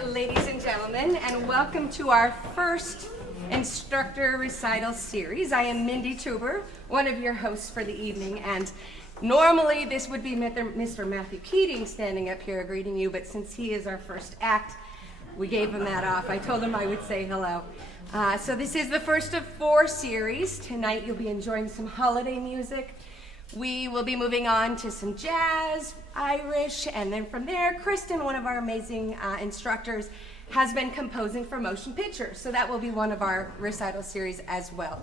ladies and gentlemen, and welcome to our first instructor recital series. I am Mindy Tuber, one of your hosts for the evening, and normally this would be Mr. Matthew Keating standing up here greeting you, but since he is our first act, we gave him that off. I told him I would say hello. So this is the first of 4 series. Tonight you'll be enjoying some holiday music. We will be moving on to some jazz, Irish, and then from there, Kristen, one of our amazing instructors, has been composing for motion pictures. So that will be one of our recital series as well.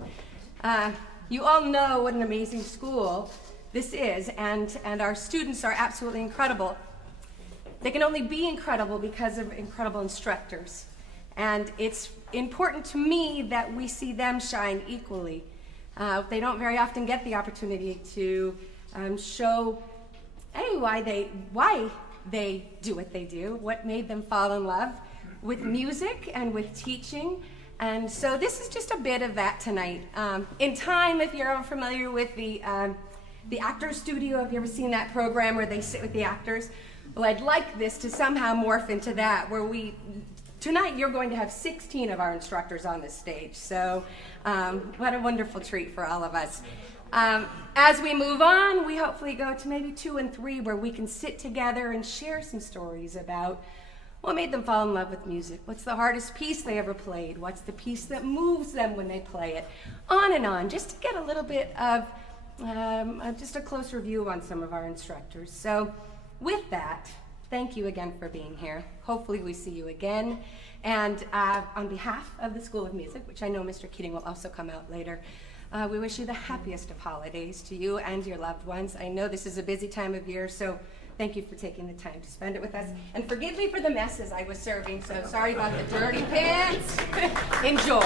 You all know what an amazing school this is, and our students are absolutely incredible. They can only be incredible because of incredible instructors. And it's important to me that we see them shine equally. They don't very often get the opportunity to show why they do what they do, what made them fall in love with music and with teaching. And so this is just a bit of that tonight. In time, if you're familiar with the Actors Studio, have you ever seen that program where they sit with the actors? Well, I'd like this to somehow morph into that, where tonight you're going to have 16 of our instructors on this stage. So what a wonderful treat for all of us. As we move on, we hopefully go to maybe 2 and 3 where we can sit together and share some stories about what made them fall in love with music. What's the hardest piece they ever played? What's the piece that moves them when they play it? On and on, just to get a little bit of just a closer view on some of our instructors. So with that, thank you again for being here. Hopefully we see you again. And on behalf of the School of Music, which I know Mr. Keating will also come out later, we wish you the happiest of holidays to you and your loved ones. I know this is a busy time of year, so thank you for taking the time to spend it with us. And forgive me for the messes I was serving, so sorry about the dirty pants. Enjoy.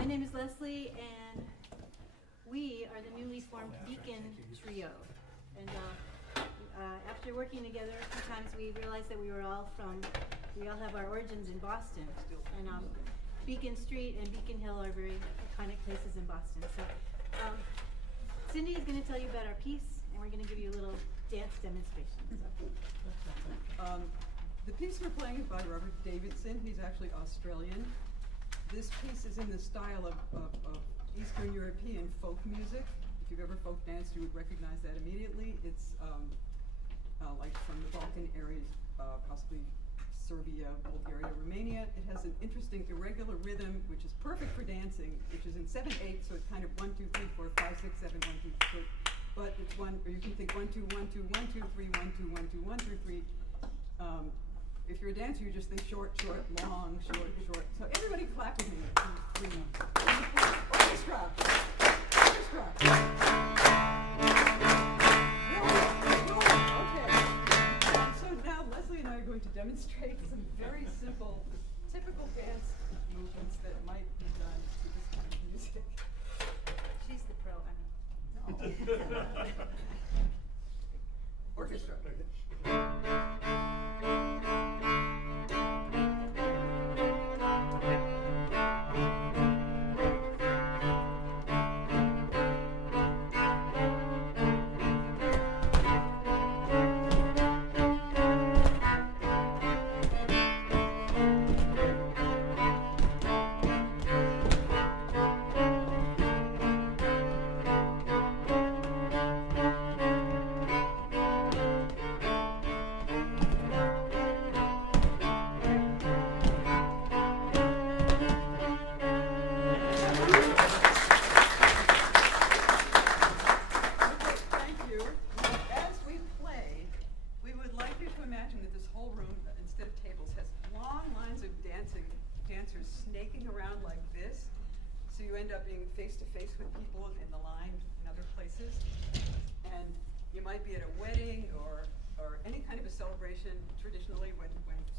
My name is Leslie, and we are the newly formed Beacon Trio. And after working together a few times, we realized that we all have our origins in Boston. And Beacon Street and Beacon Hill are very iconic places in Boston. So Cindy is going to tell you about our piece, and we're going to give you a little dance demonstration. So. The piece we're playing is by Robert Davidson. He's actually Australian. This piece is in the style of Eastern European folk music. If you've ever folk danced, you would recognize that immediately. It's like from the Balkan areas, possibly Serbia, Bulgaria, Romania. It has an interesting irregular rhythm, which is perfect for dancing, which is in 7/8, so it's kind of 1, 2, 3, 4, 5, 6, 7, 1, 2, 3. But it's one, or you can think 1, 2, 1, 2, 1, 2, 3, 1, 2, 1, 2, 1, 2, 3. If you're a dancer, you just think short, short, long, short, short. So everybody clap with me. 2, 3. Orchestra. Orchestra. Okay. So now Leslie and I are going to demonstrate some very simple, typical dance movements that might be done to this kind of music. She's the pro, I mean. No. Orchestra. Snaking around like this, so you end up being face to face with people in the line in other places, and you might be at a wedding or any kind of a celebration traditionally when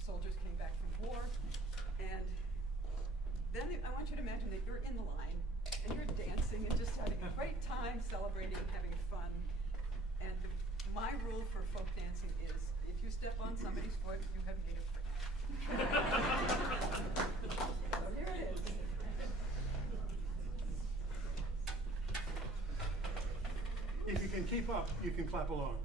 soldiers came back from war, and then I want you to imagine that you're in the line and you're dancing and just having a great time celebrating, having fun. And my rule for folk dancing is if you step on somebody's foot, you have made a friend. So here it is. If you can keep up, you can clap along.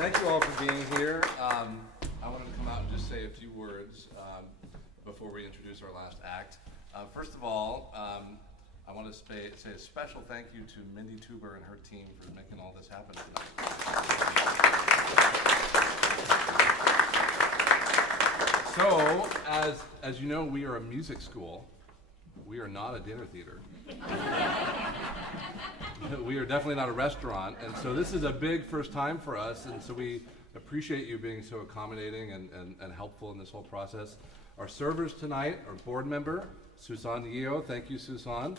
Thank you all for being here. I wanted to come out and just say a few words before we introduce our last act. First of all, I want to say a special thank you to Mindy Tuber and her team for making all this happen tonight. So, as you know, we are a music school. We are not a dinner theater. We are definitely not a restaurant, and so this is a big first time for us, and so we appreciate you being so accommodating and helpful in this whole process. Our servers tonight are board member Susan Yeo. Thank you, Susan.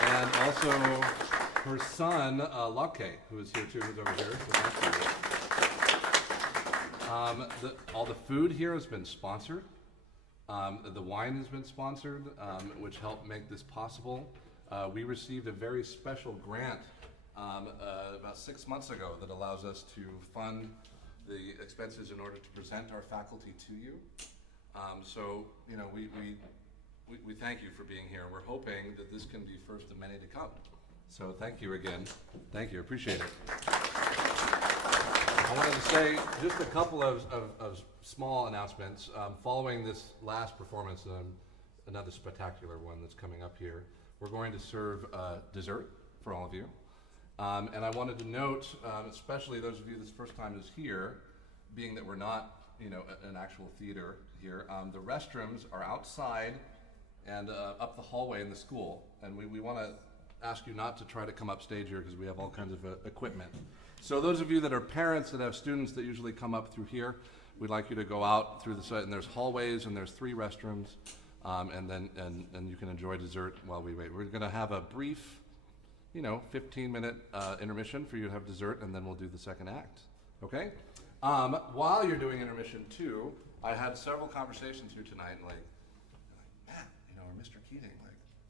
And also her son, Lake, who is here too, who's over here. So thank you. All the food here has been sponsored. The wine has been sponsored, which helped make this possible. We received a very special grant about 6 months ago that allows us to fund the expenses in order to present our faculty to you. So, you know, we thank you for being here. We're hoping that this can be first of many to come. So thank you again. Thank you, appreciate it. I wanted to say just a couple of small announcements. Following this last performance, another spectacular one that's coming up here, we're going to serve dessert for all of you. And I wanted to note, especially those of you this first time is here, being that we're not, you know, an actual theater here, the restrooms are outside and up the hallway in the school. And we want to ask you not to try to come up stage here because we have all kinds of equipment. So those of you that are parents that have students that usually come up through here, we'd like you to go out through the site, and there's hallways and there's 3 restrooms, and you can enjoy dessert while we wait. We're going to have a brief, 15-minute intermission for you to have dessert, and then we'll do the second act. Okay? While you're doing intermission too, I had several conversations here tonight, and man, or Mr. Keating,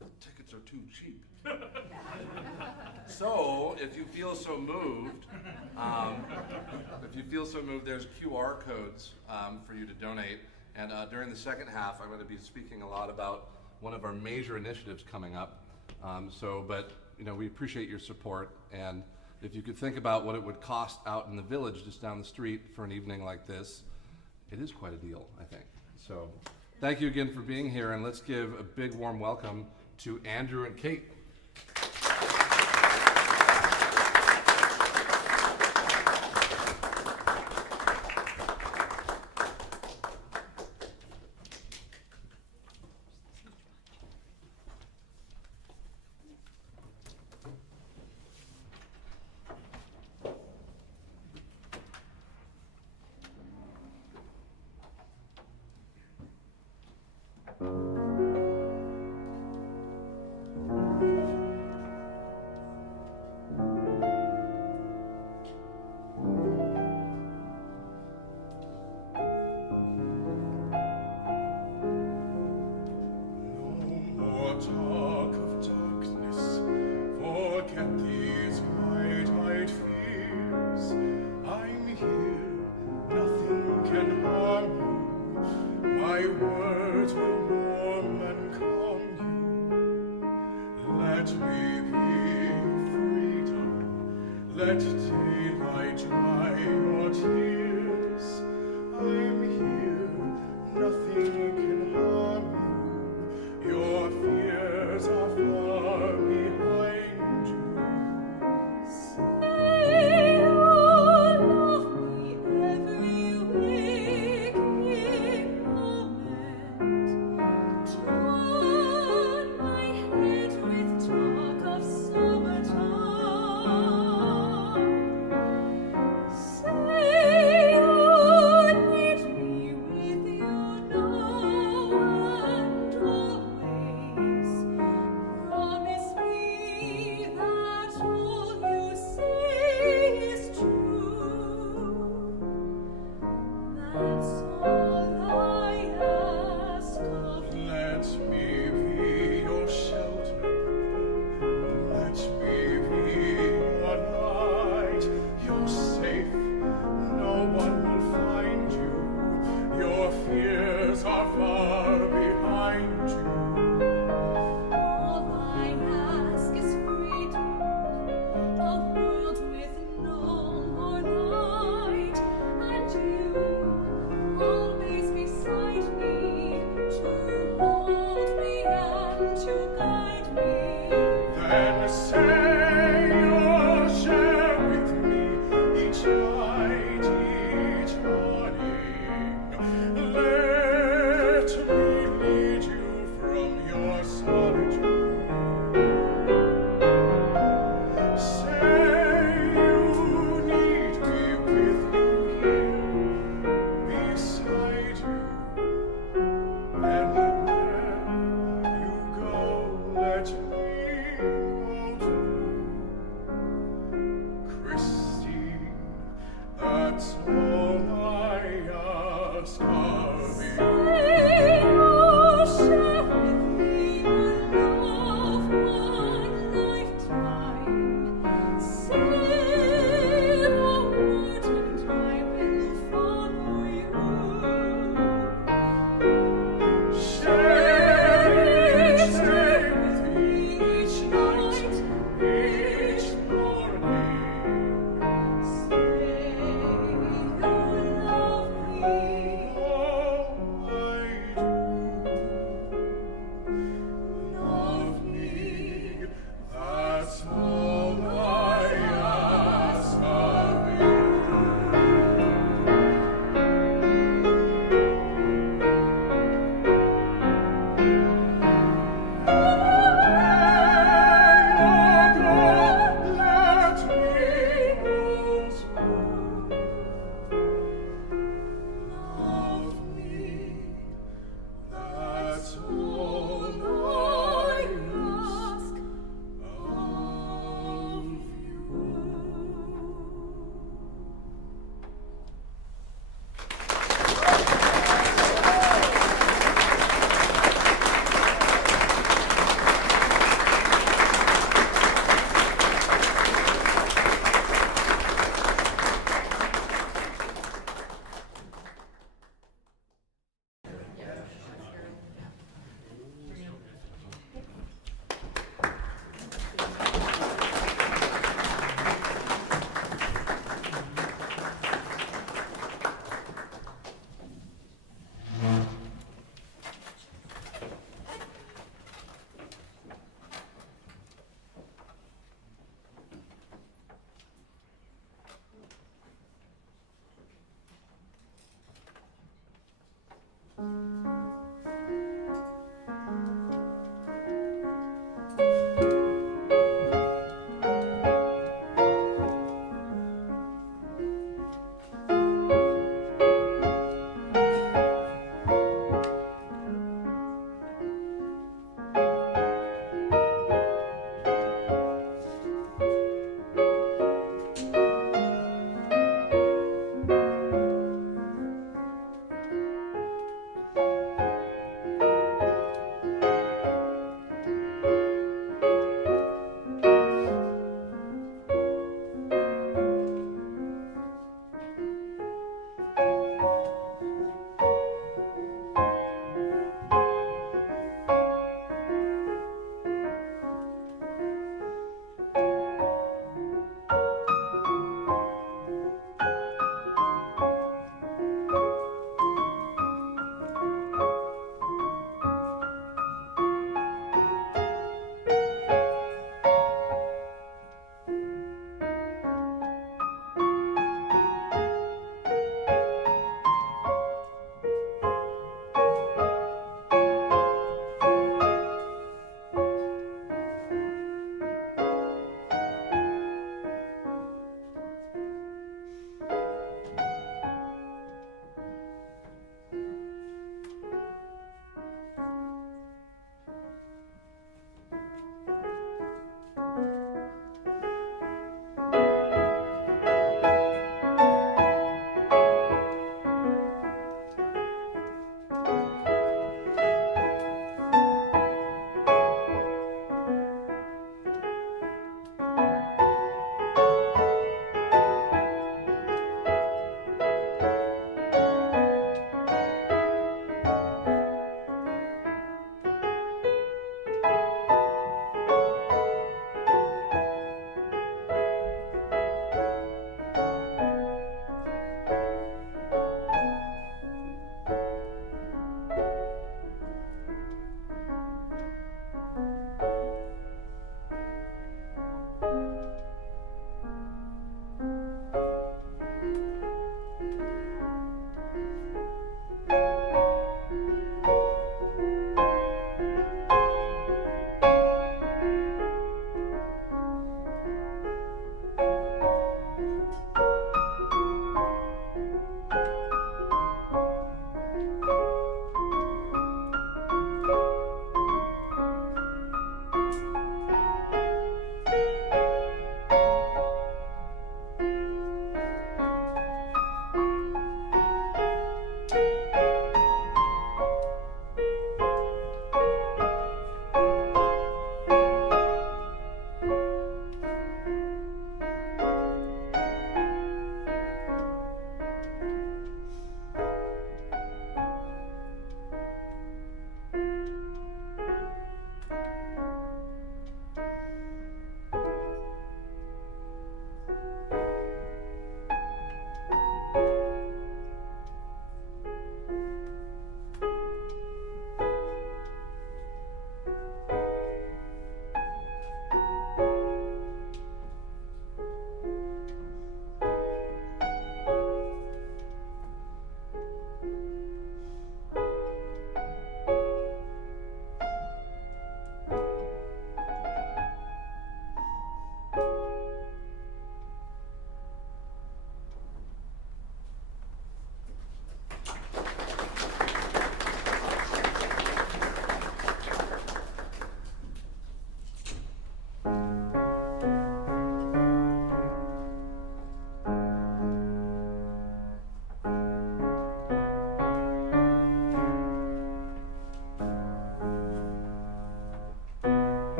the tickets are too cheap. So, if you feel so moved, there's QR codes for you to donate. And during the second half, I'm going to be speaking a lot about one of our major initiatives coming up. But we appreciate your support. And if you could think about what it would cost out in the village just down the street for an evening like this, it is quite a deal, I think. So, thank you again for being here, and let's give a big warm welcome to Andrew and Kate. Say you need me with you now.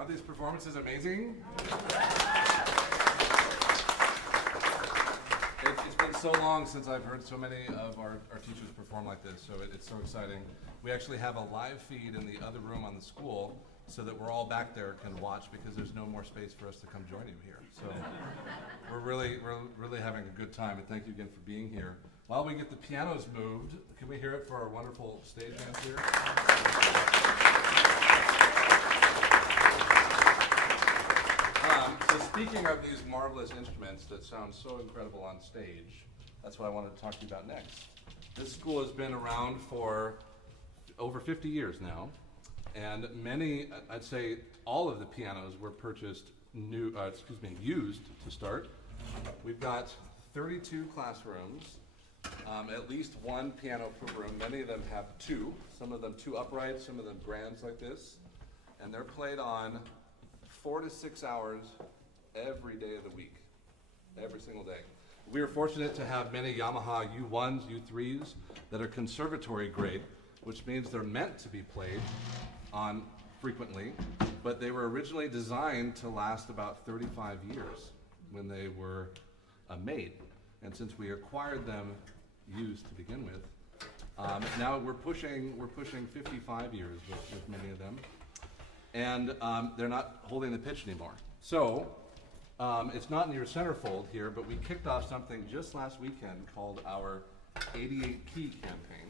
Are these performances amazing? It's been so long since I've heard so many of our teachers perform like this, so it's so exciting. We actually have a live feed in the other room on the school so that we're all back there can watch because there's no more space for us to come join you here. So we're really having a good time, and thank you again for being here. While we get the pianos moved, can we hear it for our wonderful stage hands here? So speaking of these marvelous instruments that sound so incredible on stage, that's what I wanted to talk to you about next. This school has been around for over 50 years now, and many, I'd say all of the pianos were purchased used to start. We've got 32 classrooms, at least one piano per room. Many of them have two, some of them two uprights, some of them grands like this, and they're played on 4 to 6 hours every day of the week, every single day. We are fortunate to have many Yamaha U1s, U3s that are conservatory grade, which means they're meant to be played on frequently, but they were originally designed to last about 35 years when they were made. And since we acquired them used to begin with, now we're pushing 55 years with many of them. And they're not holding the pitch anymore. So it's not in your centerfold here, but we kicked off something just last weekend called our 88 key campaign.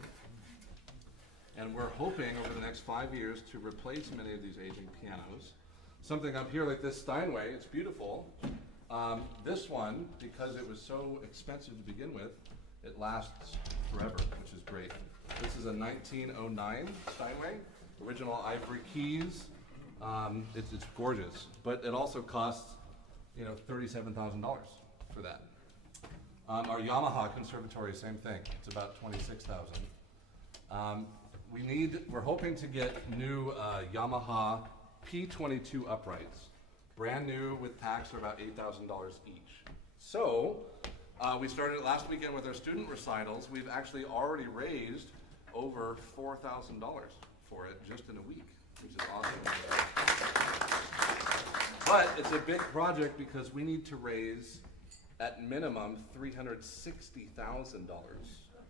And we're hoping over the next 5 years to replace many of these aging pianos. Something up here like this Steinway, it's beautiful. This one, because it was so expensive to begin with, it lasts forever, which is great. This is a 1909 Steinway, original ivory keys. It's gorgeous, but it also costs, $37,000 for that. Our Yamaha Conservatory, same thing. It's about $26,000. We're hoping to get new Yamaha P22 uprights, brand new with tax are about $8,000 each. So we started last weekend with our student recitals. We've actually already raised over $4,000 for it just in a week, which is awesome. But it's a big project because we need to raise at minimum $360,000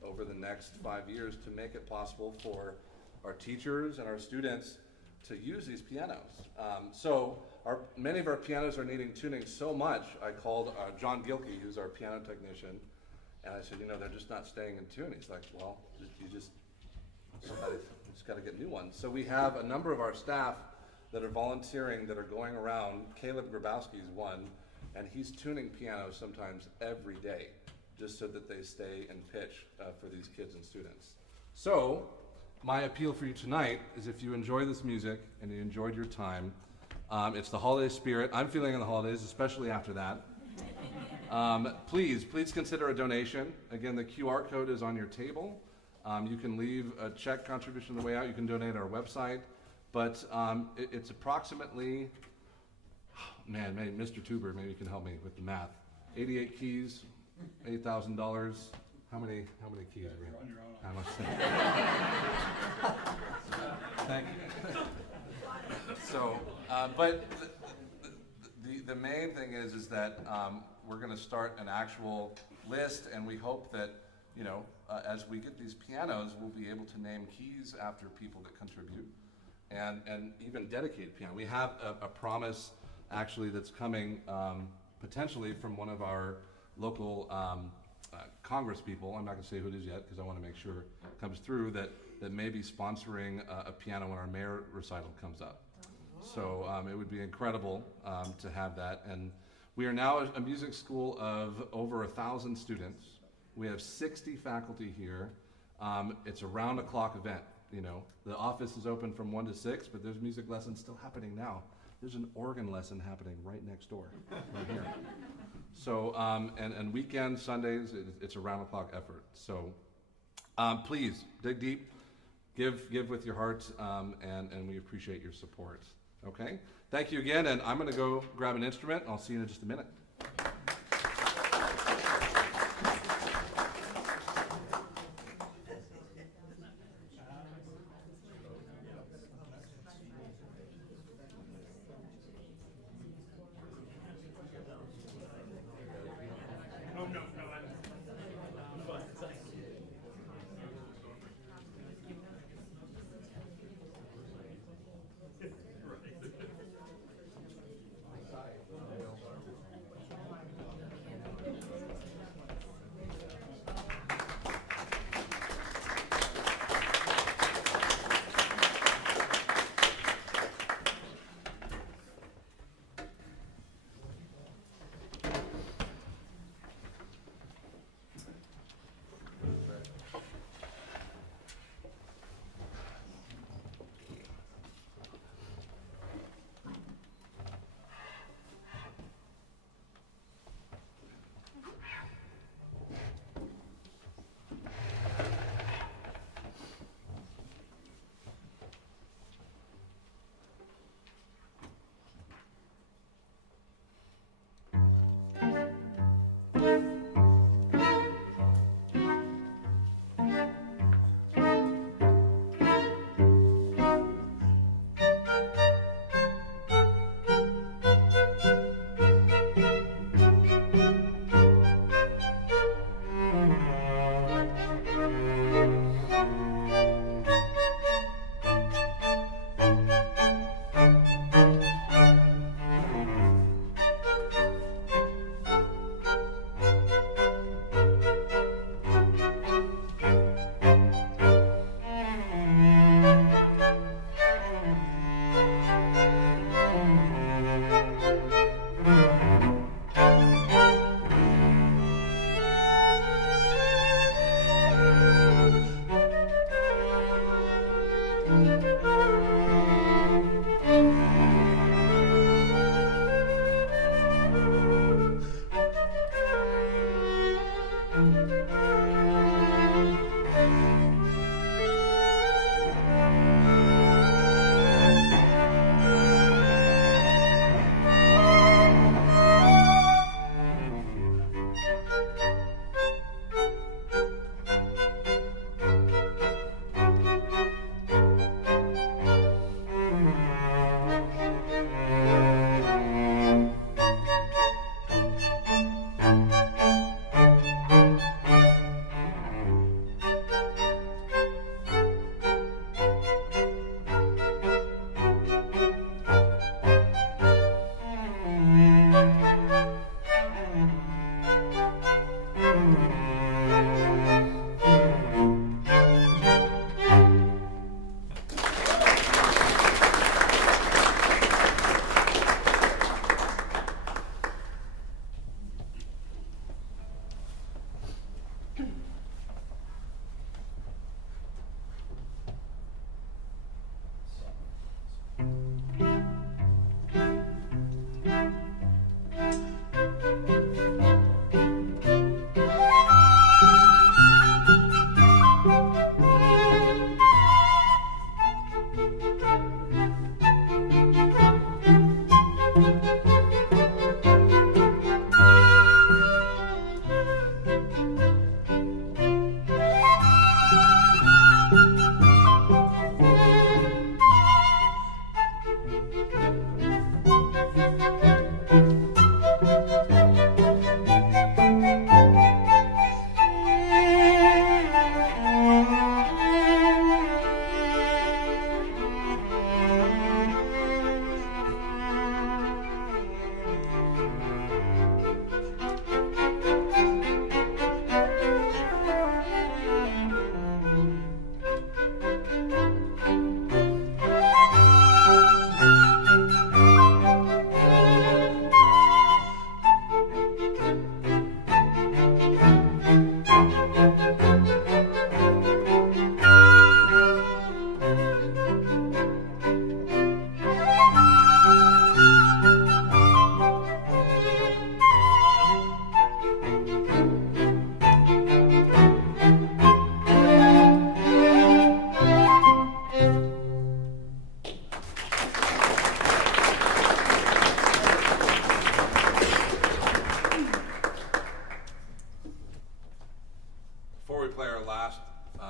over the next 5 years to make it possible for our teachers and our students to use these pianos. So many of our pianos are needing tuning so much, I called John Gilkey, who's our piano technician, and I said, they're just not staying in tune. He's like, well, you just got to get new ones. So we have a number of our staff that are volunteering that are going around. Caleb Grabowski is one, and he's tuning pianos sometimes every day just so that they stay in pitch for these kids and students. So my appeal for you tonight is if you enjoy this music and you enjoyed your time, it's the holiday spirit. I'm feeling in the holidays, especially after that. Please consider a donation. Again, the QR code is on your table. You can leave a check contribution on the way out. You can donate at our website. But it's approximately, maybe Mr. Tuber, maybe you can help me with the math. 88 keys, $8,000. How many keys are we on your own? How much? Thank you. So, but the main thing is that we're going to start an actual list, and we hope that as we get these pianos, we'll be able to name keys after people that contribute, and even dedicated piano. We have a promise actually that's coming potentially from one of our local Congress people. I'm not going to say who it is yet because I want to make sure it comes through that may be sponsoring a piano when our mayor recital comes up. So it would be incredible to have that. And we are now a music school of over 1,000 students. We have 60 faculty here. It's a round-the-clock event. The office is open from 1 to 6, but there's music lessons still happening now. There's an organ lesson happening right next door, right here. So, and weekends, Sundays, it's a round-the-clock effort. So, please dig deep, give with your heart, and we appreciate your support. Okay? Thank you again, and I'm going to go grab an instrument. I'll see you in just a minute.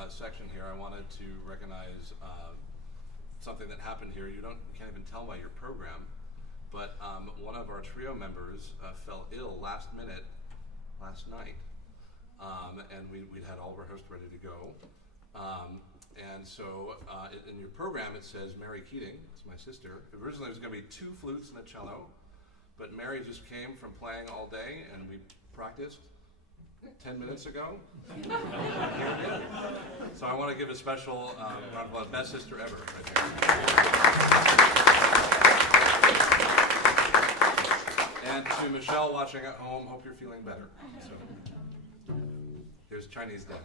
section here, I wanted to recognize something that happened here. You can't even tell by your program, but one of our trio members fell ill last minute last night, and we'd had all rehearsed, ready to go. And so in your program it says Mary Keating, it's my sister. Originally it was going to be 2 flutes and a cello, but Mary just came from playing all day, and we practiced 10 minutes ago. Here it is. So I want to give a special round of applause. Best sister ever, right there. And to Michelle watching at home, hope you're feeling better. So here's Chinese dance.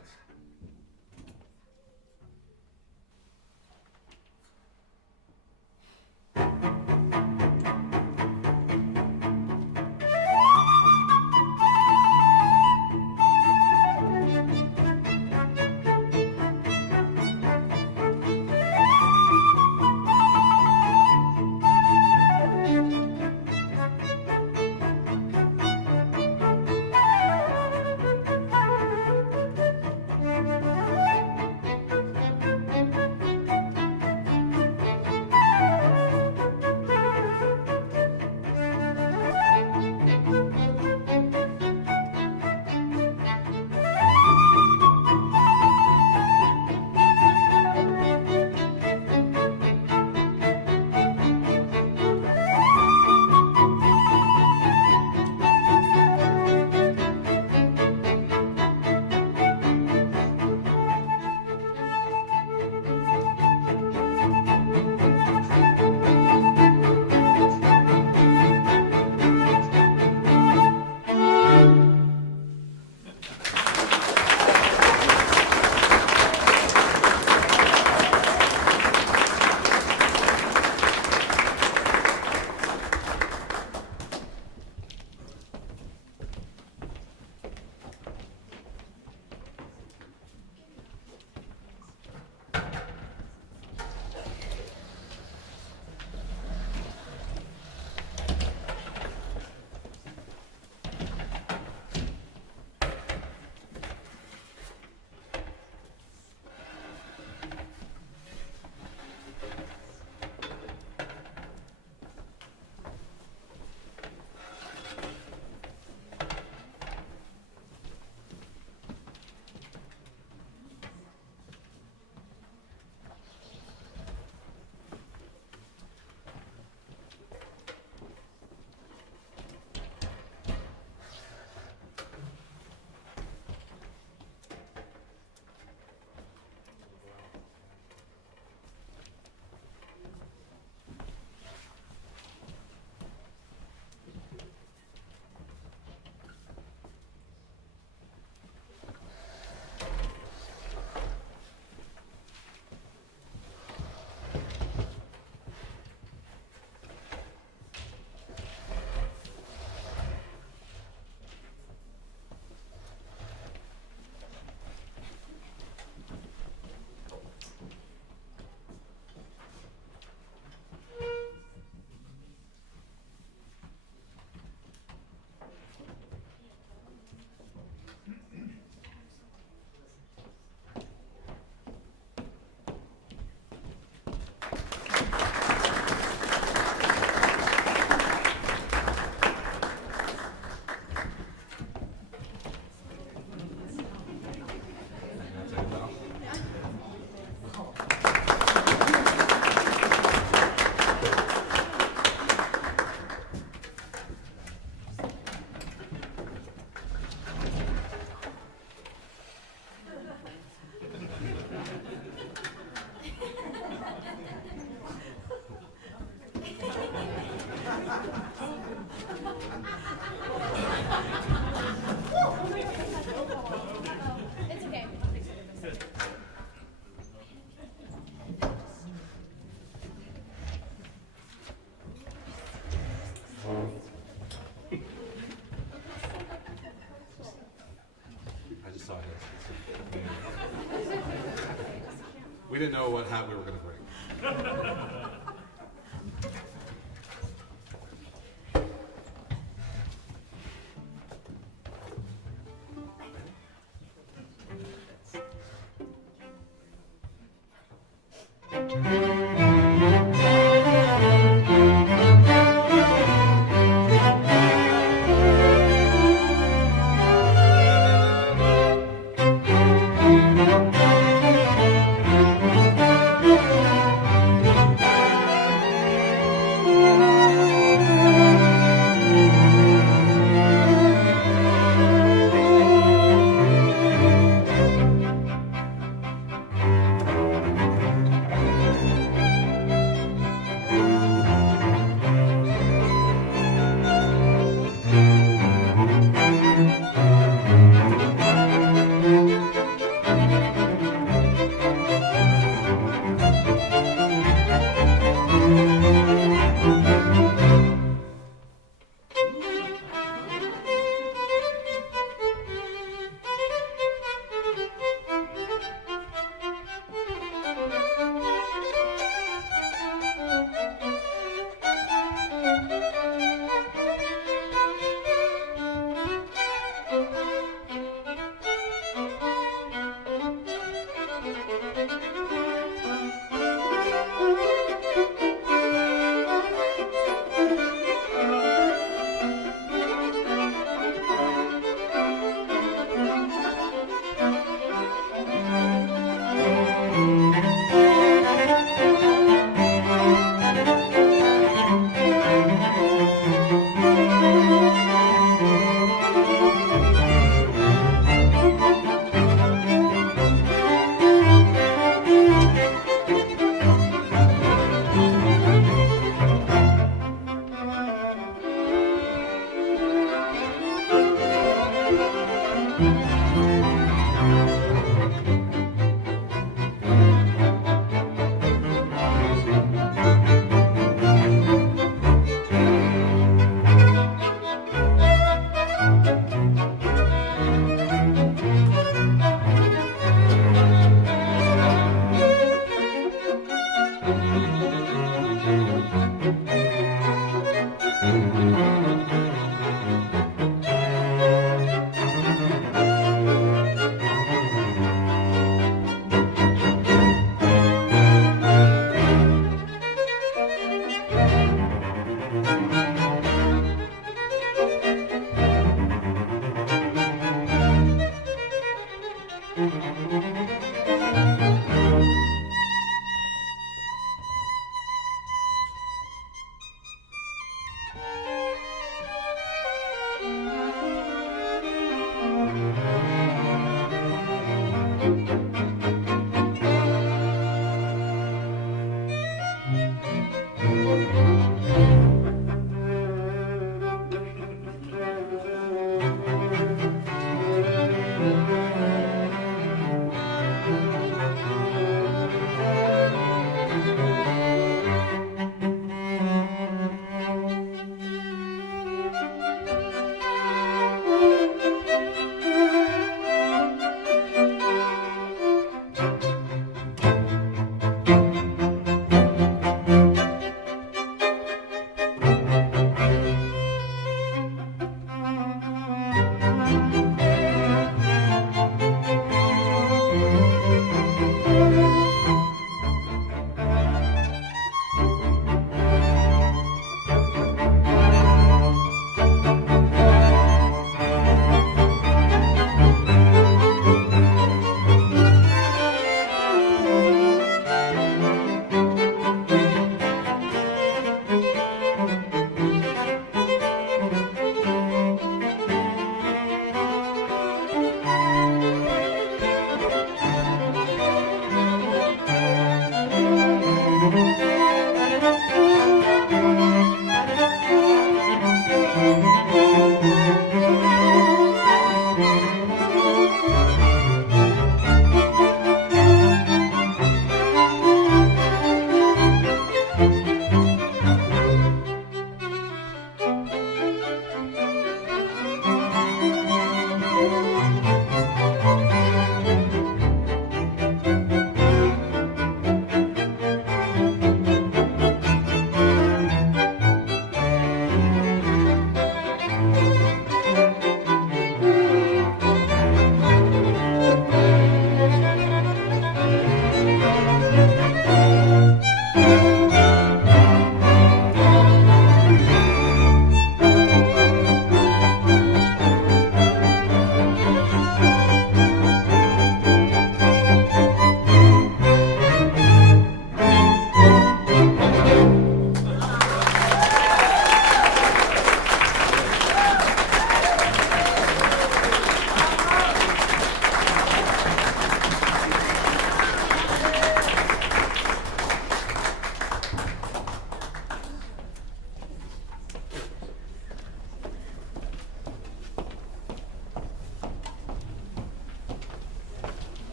We didn't know what hat we were going to bring.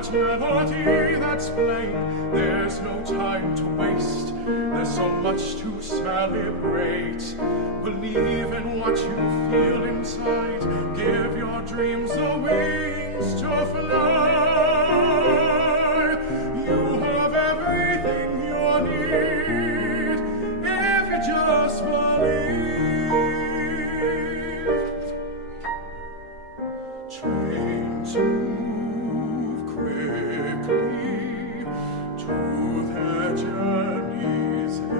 that melody that's playing. There's no time to waste, there's so much to celebrate. Believe in what you feel inside, give your dreams the wings to fly. You have everything you need if you just believe. Trains move quickly to their journey's end.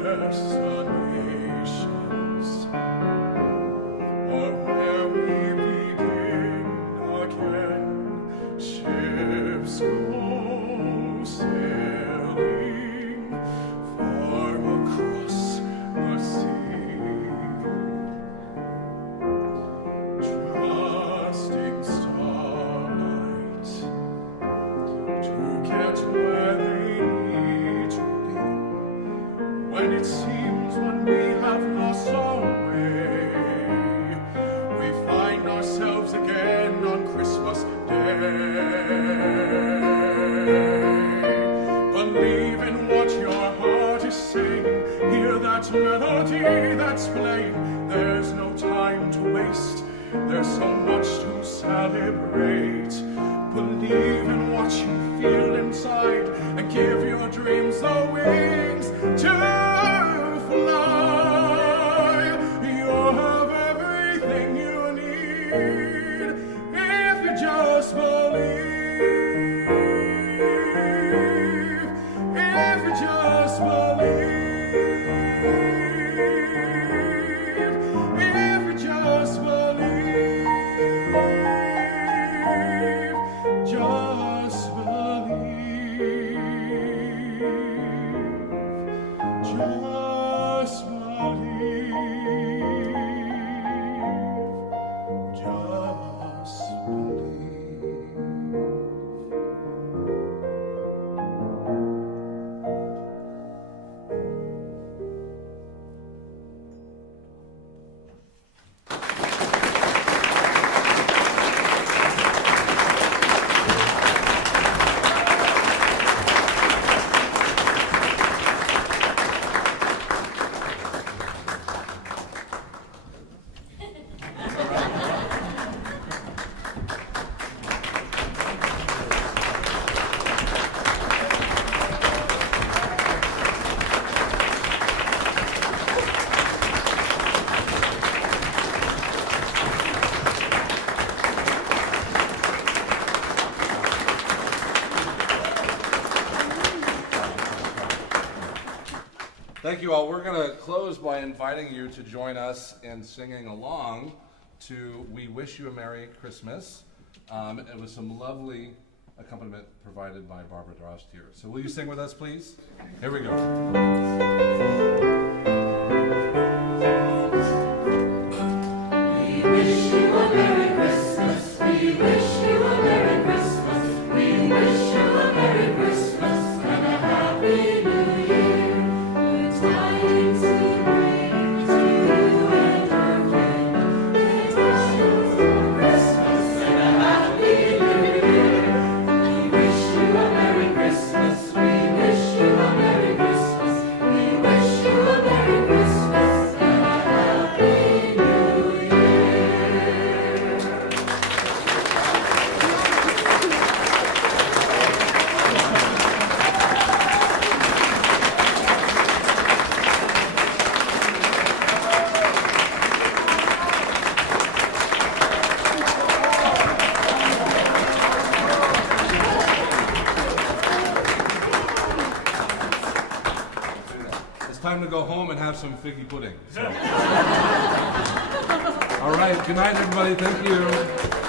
Destinations are where we begin again. Ships go sailing far across the sea. Trusting starlight to get where they need to be. When it seems when we have lost our way, we find ourselves again on Christmas Day. Believe in what your heart is saying, hear that melody that's playing. There's no time to waste, there's so much to celebrate. Believe in what you feel inside and give your dreams the wings to fly. You have everything you need if you just believe. If you just believe. If you just believe. Just believe. Just believe. Just Thank you all. We're going to close by inviting you to join us in singing along to We Wish You a Merry Christmas. It was some lovely accompaniment provided by Barbara Drost here. So will you sing with us, please? Here we go. We wish you a Merry Christmas. We wish you a Merry Christmas. We wish you a Merry Christmas and a Happy New Year. Good tidings we bring to you and your King. Good tidings of Christmas and a Happy New Year. We wish you a Merry Christmas. We wish you a Merry Christmas. We wish you a Merry Christmas and a Happy New Year. It's time to go home and have some figgy pudding. So. All right. Good night, everybody. Thank you.